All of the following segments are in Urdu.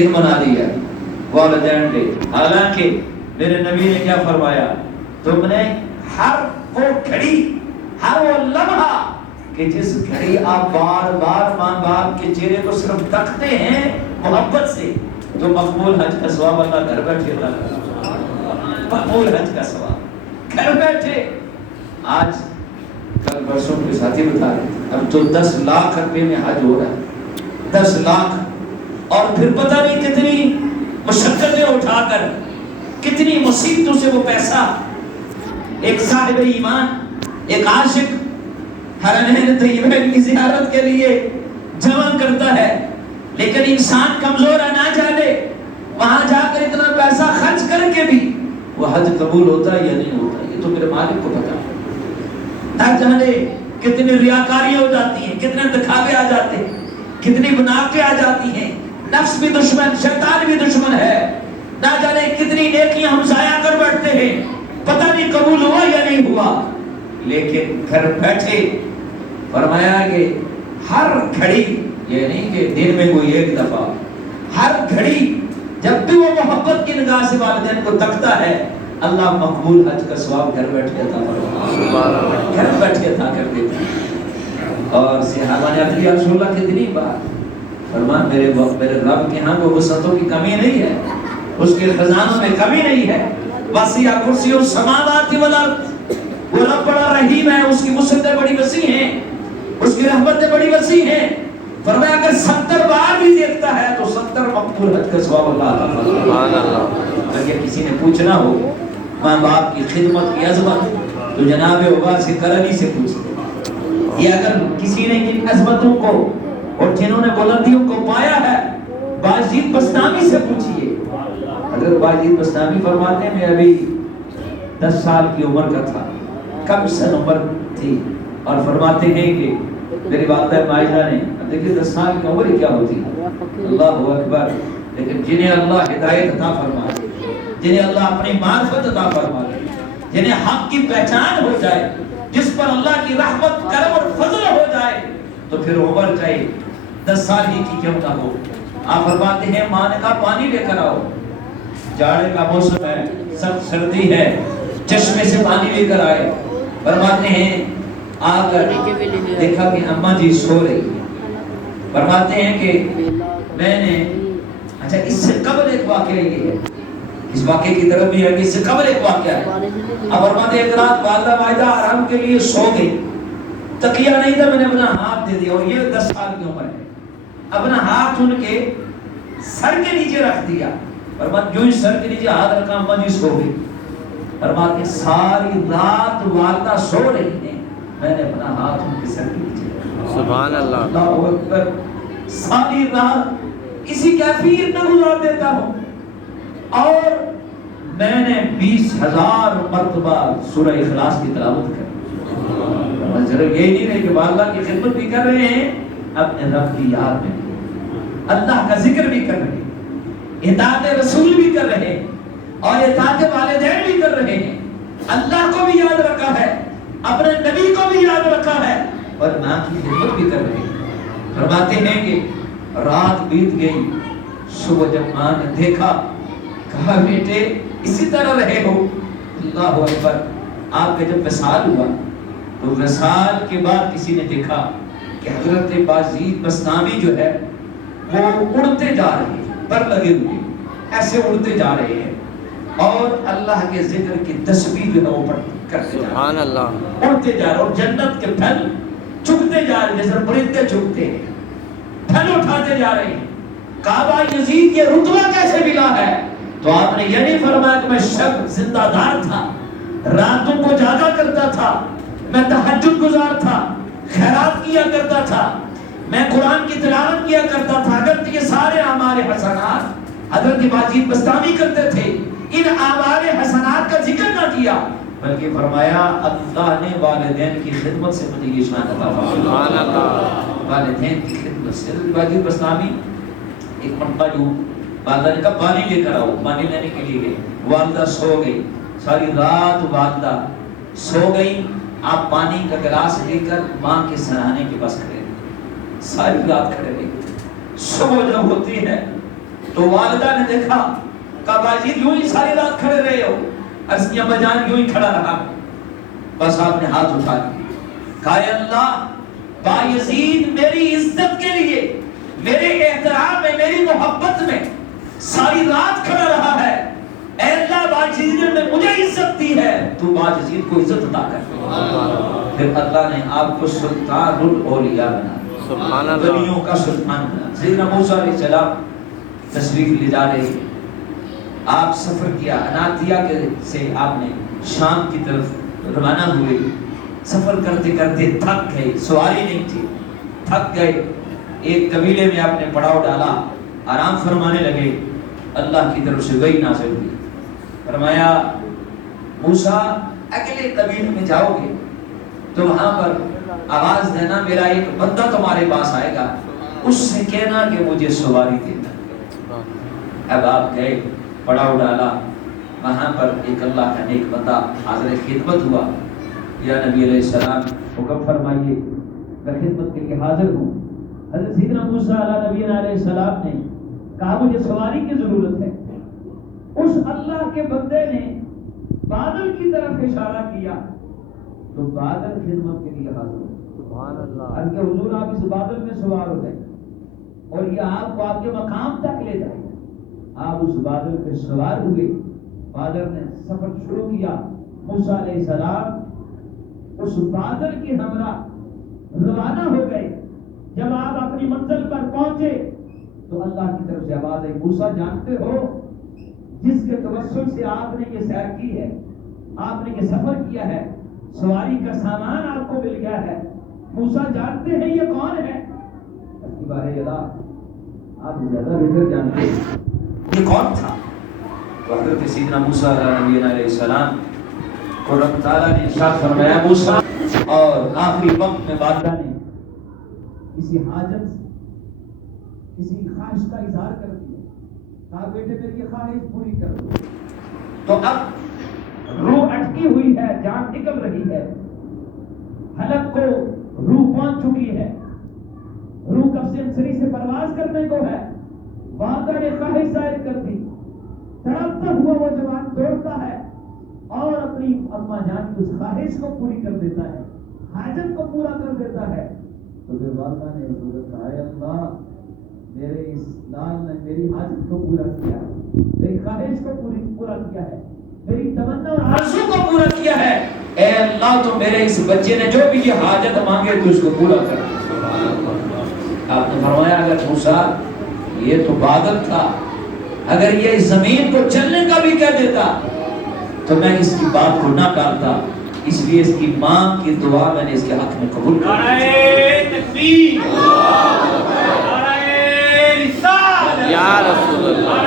دن بنا دیا والدین ڈے. حالانکہ میرے نبی نے کیا فرمایا؟ تم نے ہر وہ گھڑی، ہر وہ لمحہ کہ جس گھڑی آپ بار بار ماں باپ کے چہرے کو صرف تکتے ہیں محبت سے، تو مقبول حج کا ثواب اللہ گھر بیٹھے عطا کرتا ہے. مقبول حج کا ثواب گھر بیٹھے. آج کل برسوں کے ساتھی بتا رہے اب تو 10 لاکھ روپے میں حج ہو رہا ہے. 10 لاکھ. اور پھر پتہ نہیں کتنی مشقتیں اٹھا کر، کتنی مصیبتوں سے وہ پیسہ ایک صاحب ایمان، ایک عاشق حرمین طیبین کی زیارت کے لیے جمع کرتا ہے. لیکن انسان کمزور ہے، نہ جانے وہاں جا کر اتنا پیسہ خرچ کر کے بھی وہ حج قبول ہوتا ہے یا نہیں ہوتا. یہ تو میرے مالک کو پتا ہے. نہ جانے کتنی ریاکاریاں ہو جاتی ہیں، کتنے دکھاوے آ جاتے ہیں، کتنی بناوٹیں آ جاتی ہیں. نفس بھی دشمن، شیطان بھی دشمن ہے. نہ جانے کتنی نیکیاں ہم ضائع کر بیٹھتے ہیں، پتہ نہیں قبول ہوا یا نہیں ہوا. لیکن گھر بیٹھے فرمایا کہ ہر گھڑی، یہ نہیں کہ دن میں کوئی ایک دفعہ، ہر گھڑی جب بھی وہ محبت کی نگاہ سے والدین کو تکتا ہے، اللہ مقبول حج کا ثواب گھر بیٹھے عطا فرماتا ہے. گھر بیٹھے عطا کر دیتا ہے. اور صحابہ نے عرض کیا رسول اللہ کتنی بات. فرمان میرے رب کے ہاں وہ وسعتوں کی کمی نہیں ہے، اس کے خزانوں میں کمی نہیں ہے. وسیع کرسی السماوات والارض. وہ رب بڑا رحیم ہے، اس کی وسعتیں بڑی وسیع ہیں، اس کی رحمتیں بڑی وسیع ہیں. فرمایا اگر 70 بار بھی دیکھتا ہے تو 70 مقبول حج کا ثواب اللہ عطا فرمائے. سبحان اللہ. اگر کسی نے پوچھنا ہو ماں باپ کی خدمت کی عظمت تو جناب عباس کرنی سے پوچھیں. یا اگر کسی نے ان عظمتوں کو اور جنہوں نے بلندیوں کو پایا ہے باجید بستامی سے پوچھئے. اگر باجید بستامی فرماتے ہیں میں ابھی 10 سال کی عمر کا تھا، کم سن عمر تھی، اور فرماتے ہیں کہ میری والدہ ماجدہ نے، اب دیکھیں 10 سال کی عمر کیا ہوتی ہے، اللہ اکبر. لیکن جنہیں اللہ ہدایت عطا فرمائے، جنہیں اللہ اپنی معرفت عطا فرمائے، جنہیں حق کی پہچان ہو جائے، جس پر اللہ کی رحمت کرم اور فضل ہو جائے، تو پھر عمر چاہیے 10 سال ہی کی کیوں نہ ہو. آپ فرماتے ہیں ماں نے کہا پانی لے کر آؤ، جاڑے کا موسم ہے، سخت سردی ہے، چشمے سے پانی لے کر آئے. فرماتے ہیں آ کر دیکھا کہ اماں جی سو رہی ہے. فرماتے ہیں کہ میں نے، اچھا اس سے قبل ایک واقعہ یہ ہے، اس واقعے کی طرف بھی ہے کہ اس سے قبل ایک واقعہ ہے. اب فرماتے ہیں ایک رات والدہ مائدہ آرام کے لیے سو گئی، تکیہ نہیں تھا، میں نے اپنا ہاتھ دے دیا، اور یہ 10 سال کی عمر ہے، اپنا ہاتھ ان کے سر کے نیچے رکھ دیا. فرماتے جو ہی سر کے نیچے ہاتھ رکھا اماں جی سو گئی. فرماتے ساری رات والدہ سو رہی ہیں، میں نے اپنا ہاتھ ان کے سر کے نیچے رکھا. سبحان اللہ. اللہ اکبر. ساری رات اسی کیفیت میں گزار دیتا ہوں، اور میں نے 20,000 مرتبہ سورہ اخلاص کی تلاوت کر. صرف یہی نہیں ہے کہ والدہ کی خدمت بھی کر رہے ہیں، اپنے رب کی یاد میں بھی، اللہ کا ذکر بھی کر رہے ہیں، اطاعت رسول بھی کر رہے ہیں، اور اطاعت والدین بھی کر رہے ہیں. اللہ کو بھی یاد رکھا ہے، اپنے نبی کو بھی یاد رکھا ہے، اور ماں کی خدمت بھی کر رہے ہیں. فرماتے ہیں کہ رات بیت گئی، صبح جب ماں نے دیکھا، کہا بیٹے اسی طرح رہے ہو. اللہ اکبر. آپ کا جب وصال ہوا تو وصال کے بعد کسی نے دیکھا کہ حضرت باجید بستامی جو ہے وہ اڑتے جا رہے ہیں، پر لگے ہوئے ایسے اڑتے جا رہے ہیں، اور اللہ کے ذکر کی تسبیح جو ہے وہ کرتے جا رہے ہیں، اڑتے جا رہے ہیں، اور جنت کے پھل چگتے جا رہے ہیں جیسے پرندے چگتے ہیں، پھل اٹھاتے جا رہے ہیں. کعبہ یزید یہ رتبہ کیسے ملا ہے؟ تو آپ نے یہ نہیں فرمایا کہ میں شب زندہ دار تھا، راتوں کو جاگا کرتا تھا، میں تہجد گزار تھا، خیرات کیا کرتا تھا، میں قرآن کی تلاوت کیا کرتا تھا. اگر یہ سارے اعمال حسنات حضرت باجید بستامی کرتے تھے، ان اعمال حسنات کا ذکر نہ کیا، بلکہ فرمایا اللہ نے والدین کی خدمت سے مجھے یہ شان عطا فرمایا. والدین کی خدمت سے. باجید بستامی ایک مرتبہ جو والدہ نے کہا پانی لے کر آؤ، پانی لینے کے لیے گئے، والدہ سو گئی، ساری رات والدہ سو گئی. آپ پانی کا گلاس لے کر ماں کے سرانے کے پاس کھڑے رہے، ساری رات کھڑے رہے. صبح جب ہوتی ہے تو والدہ نے دیکھا، کہا باجی یوں ہی ساری رات کھڑے رہے ہو؟ عرض کیا ابا جان یوں ہی کھڑا رہا۔ بس آپ نے ہاتھ اٹھا دیا، کہا اے اللہ بایزید میری عزت کے لیے، میرے احترام میں، میری محبت میں ساری رات کھڑا رہا ہے، اے اللہ باجزید نے مجھے عزت دی ہے، تو باجزید کو عزت عطا کر۔ پھر اللہ نے آپ کو سلطان الاولیاء بنا، ولیوں کا سلطان بنا۔ سیدنا موسیٰ علیہ السلام تشریف لے جا رہے، آپ سفر کیا، اناتیا سے آپ نے شام کی طرف روانہ ہوئے، سفر کرتے کرتے تھک گئے، سواری نہیں تھی، تھک گئے، ایک قبیلے میں آپ نے پڑاؤ ڈالا، آرام فرمانے لگے، اللہ کی طرف سے وحی نازل ہوئی، فرمایا موسیٰ اگلے قبیلے میں جاؤ گے تو وہاں پر آواز دینا، میرا ایک بندہ تمہارے پاس آئے گا، اس سے کہنا کہ مجھے سواری دینا۔ اب آپ گئے، پڑاؤ ڈالا، وہاں پر ایک اللہ کا نیک بندہ حاضر خدمت ہوا، یا نبی علیہ السلام حکم فرمائیے، میں خدمت کے لیے حاضر ہوں۔ حضرت سیدنا موسیٰ علیہ السلام نے کہا مجھے سواری کی ضرورت ہے۔ اس اللہ کے بندے نے بادل کی طرف اشارہ کیا تو بادل خدمت کے لیے حاضر ہو۔ سبحان اللہ، کہ حضور آپ اس بادل میں سوار ہو جائیں اور یہ آپ کو آپ کے مقام تک لے جائے۔ آپ اس بادل پہ سوار ہوئے، بادل نے سفر شروع کیا، موسیٰ علیہ السلام اس بادل کی ہمراہ روانہ ہو گئے۔ جب آپ اپنی منزل پر پہنچے تو اللہ کی طرف سے آواز آئی، موسیٰ جانتے ہو جس کے توسل سے آپ نے یہ سیر کی ہے، آپ نے یہ سفر کیا ہے، سواری کا سامان آپ کو مل گیا ہے، موسیٰ جانتے ہیں یہ کون ہے؟ اس کے بارے آپ زیادہ بہتر جانتے ہیں یہ کون تھا۔ تو حضرت سیدنا موسیٰ علیہ السلام کو رب تعالیٰ نے ارشاد فرمایا، موسیٰ، اور آخری وقت میں والدہ نے کسی حاجت، کسی خواہش کا اظہار کر دیا، کہا بیٹے میری خواہش پوری کر دو۔ تو اب روح اٹکی ہوئی ہے، جان نکل رہی ہے، حلق کو روح پہنچ چکی ہے، روح قبض انصری سے پرواز کرنے کو ہے، والدہ نے خواہش ظاہر کر دی، تڑپتا ہوا وہ جوان دوڑتا ہے اور اپنی اما جان کی اس خواہش کو پوری کر دیتا ہے، حاجت کو پورا کر دیتا ہے۔ تو پھر والدہ نے حضرت کہا، اے اللہ میرے اس لال نے میری حاجت کو پورا کیا ہے، میری خواہش کو پورا کیا ہے، میری تمنا اور آرزو کو پورا کیا ہے، اے اللہ تو میرے اس بچے نے جو بھی یہ حاجت مانگے تو اس کو پورا کر۔ آپ نے فرمایا اگر موسیٰ یہ تو بادل تھا، اگر یہ زمین کو چلنے کا بھی کہہ دیتا تو میں اس کی بات کو نہ ٹالتا، اس لیے اس کی ماں کی دعا میں نے اس کے حق میں قبول کر لی۔ یا رسول اللہ،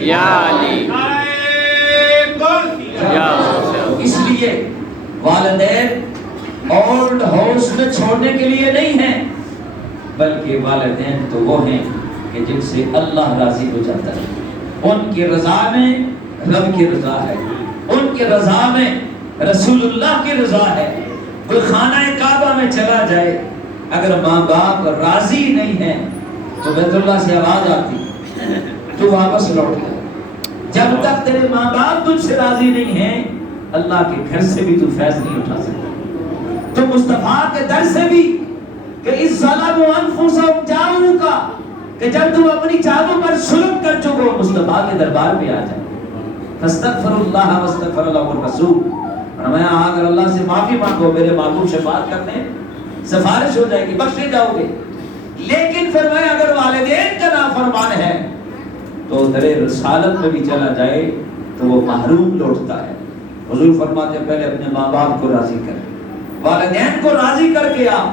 یا علی، اس لیے والدین اولڈ ہاؤس میں چھوڑنے کے لیے نہیں ہیں، بلکہ والدین تو وہ ہیں کہ جن سے اللہ راضی ہو جاتا ہے، ان کی رضا میں رب کی رضا ہے، ان کی رضا میں رسول اللہ کی رضا ہے۔ کوئی خانہ کعبہ میں چلا جائے، اگر ماں باپ راضی نہیں ہیں تو بیت اللہ سے آواز آتی تو واپس لوٹ جائے۔ جب تک تیرے ماں باپ تجھ سے راضی نہیں ہیں، اللہ کے گھر سے بھی تو فیض نہیں اٹھا سکتا، تو مصطفیٰ کے در سے بھی کہ اس ظلم و انفسہم جاؤکا، کہ جب تم اپنی چاہتوں پر ظلم کر چکو مصطفیٰ کے دربار میں آ جائے۔ فاستغفر اللہ واستغفر لهم الرسول، فرمایا اگر اللہ سے معافی مانگو میرے محبوب شفاعت کرنے سفارش ہو جائے گی، بخشے جاؤ گے۔ لیکن فرمایا اگر والدین کا نافرمان ہے تو درے رسالت میں بھی چلا جائے تو وہ محروم لوٹتا ہے۔ حضور فرماتے ہیں پہلے اپنے ماں باپ کو راضی کر، والدین کو راضی کر کے آ،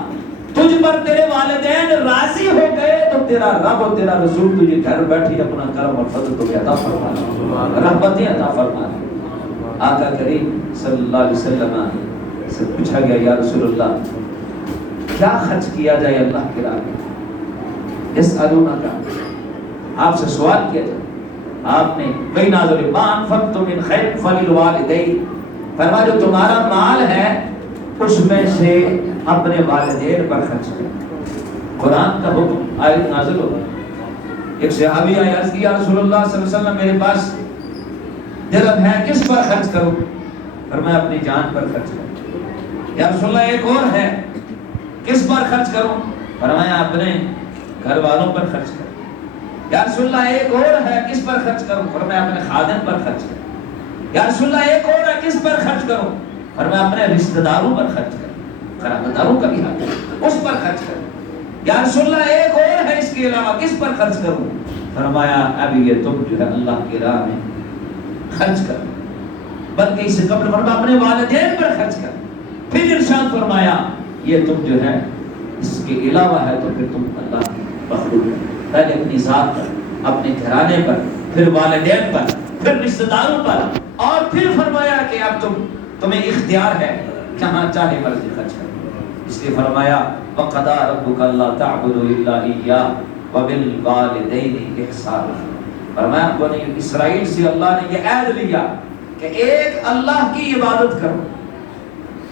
تجھ پر تیرے والدین راضی ہو گئے تو تیرا رب اور تیرا رسول تجھے گھر بیٹھے اپنا کرم اور فضل تجھے عطا فرمانا، رحمتیں عطا فرمانا۔ آقا کریم صلی اللہ علیہ وسلم سے پوچھا گیا یا رسول اللہ کیا خرچ کیا جائے اللہ کی راہ میں؟ یسألونک، آپ سے سوال کیا جائے، آپ نے وہی نازل ما انفقتم من خیر فللوالدین، فرمایا جو تمہارا مال ہے اس میں سے اپنے والدین پر خرچ کرو۔ قرآن کا حکم آیت نازل ہو ایک صحابی آیا عرض کی یا رسول اللہ صلی اللہ علیہ وسلم میرے پاس درہم ہے کس پر خرچ کروں؟ فرمایا اپنی جان پر خرچ کرو۔ یا رسول اللہ ایک اور ہے کس پر خرچ کروں؟ فرمایا اپنے گھر والوں پر خرچ کرو۔ یا رسول اللہ ایک اور ہے کس پر خرچ کروں؟ فرمایا اپنے خادم پر خرچ کرو۔ یا رسول اللہ ایک اور ہے کس پر خرچ کروں؟ فرمایا اپنے رشتہ داروں پر خرچ کرو، قرابت داروں کا بھی حق ہے اس پر خرچ کرو۔ یا رسول اللہ ایک اور ہے اس کے علاوہ کس پر خرچ کروں؟ فرمایا اب یہ تم جو ہے اللہ کی راہ میں خرچ کرو، بلکہ اس سے قبل فرمایا اپنے والدین پر خرچ کرو۔ پھر ارشاد فرمایا یہ تم جو ہے اس کے علاوہ ہے تو پھر تم اللہ کی مخلوق ہے، پہلے اپنی ذات پر، اپنے گھرانے پر، پھر والدین پر، پھر رشتہ داروں پر، اور پھر فرمایا کہ اب تمہیں اختیار ہے جہاں چاہے مرضی خرچ کرو۔ اس لیے فرمایا وَقَضَىٰ رَبُّكَ أَلَّا تَعْبُدُوا إِلَّا إِيَّاهُ وَبِالْوَالِدَيْنِ إِحْسَانًا۔ فرمایا بنی اسرائیل سے اللہ نے یہ عہد لیا کہ ایک اللہ کی عبادت کرو،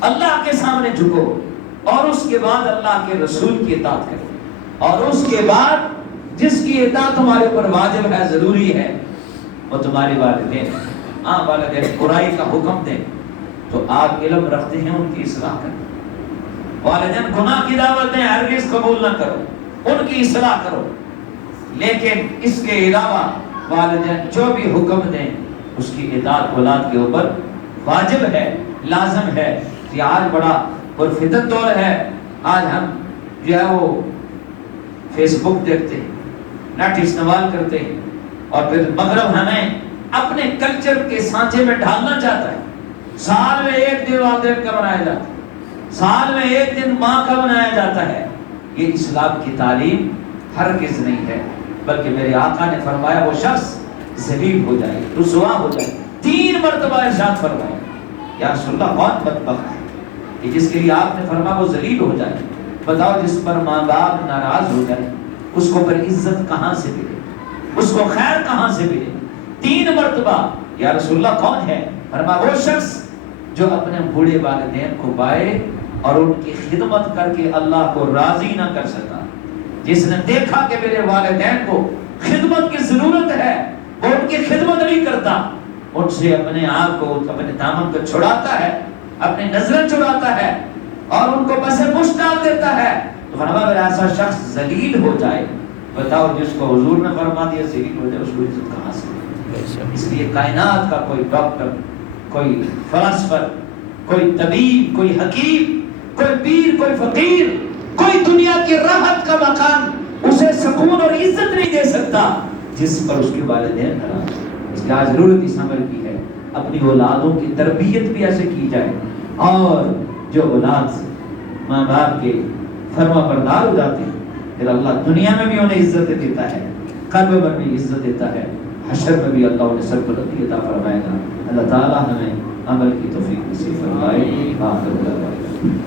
اللہ کے سامنے جھکو، اور اس کے بعد اللہ کے رسول کی اطاعت کرو، اور اس کے بعد جس کی اطاعت تمہارے اوپر واجب ہے، ضروری ہے، وہ تمہارے والدین ہیں۔ والدین برائی کا حکم دیں تو آپ علم رکھتے ہیں ان کی اصلاح کریں، والدین گناہ کی دعوت دیں ہرگز قبول نہ کرو، ان کی اصلاح کرو، لیکن اس کے علاوہ والدین جو بھی حکم دیں اس کی اطاعت اولاد کے اوپر واجب ہے، لازم ہے۔ کہ آج بڑا پرفتن دور ہے، آج ہم جو ہے وہ فیس بک دیکھتے ہیں، نیٹ استعمال کرتے ہیں، اور پھر مغرب ہمیں اپنے کلچر کے سانچے میں ڈھالنا چاہتا ہے۔ سال میں ایک دن والدین کا منایا جاتا ہے، سال میں ایک دن ماں کا منایا جاتا ہے۔ یہ اسلام کی تعلیم ہرگز نہیں ہے، بلکہ میرے آقا نے فرمایا وہ شخص ذلیل ہو جائے، رسوا ہو جائے۔ 3 مرتبہ ارشاد فرمایا یا رسول اللہ کون بدبخت ہے کہ جس کے لیے آپ نے فرمایا وہ ذلیل ہو جائے؟ بتاؤ جس پر ماں باپ ناراض ہو جائے اس کو پھر عزت کہاں سے ملے، اس کو خیر کہاں سے ملے؟ 3 مرتبہ یا رسول اللہ کون ہے؟ فرمایا وہ شخص جو اپنے بوڑھے والدین کو پائے اور ان کی خدمت کر کے اللہ کو راضی نہ کر سکا، جس نے دیکھا کہ میرے والدین کو خدمت کی ضرورت ہے، وہ ان کی خدمت نہیں کرتا، ان سے اپنے آپ کو، اپنے دامن کو چھڑاتا ہے، اپنی نظریں چھڑاتا ہے، اور ان کو بس پشت ڈال دیتا ہے، تو فرمایا میرا ایسا شخص ذلیل ہو جائے۔ بتاؤ جس کو حضور نے فرما دیا ذلیل ہو جائے اس کو عزت کہاں سے؟ اس لیے کائنات کا کوئی ڈاکٹر، کوئی فلسفر، کوئی طبیب، کوئی حکیم، کوئی پیر، کوئی فقیر، کوئی دنیا کی راحت کا مقام اسے سکون اور عزت نہیں دے سکتا جس پر اس کے والدین ناراض ہیں۔ اس کی آج ضرورت اس عمل کی ہے، اپنی اولادوں کی تربیت بھی ایسے کی جائے، اور جو اولاد ماں باپ کے فرما بردار ہو جاتے ہیں پھر اللہ دنیا میں بھی انہیں عزت دیتا ہے، قبر میں بھی عزت دیتا ہے، حشر میں بھی اللہ انہیں سربلندی عطا فرمائے گا۔ اللہ تعالی ہمیں عمل کی توفیق نصیب فرمائے۔ آخر دعوانا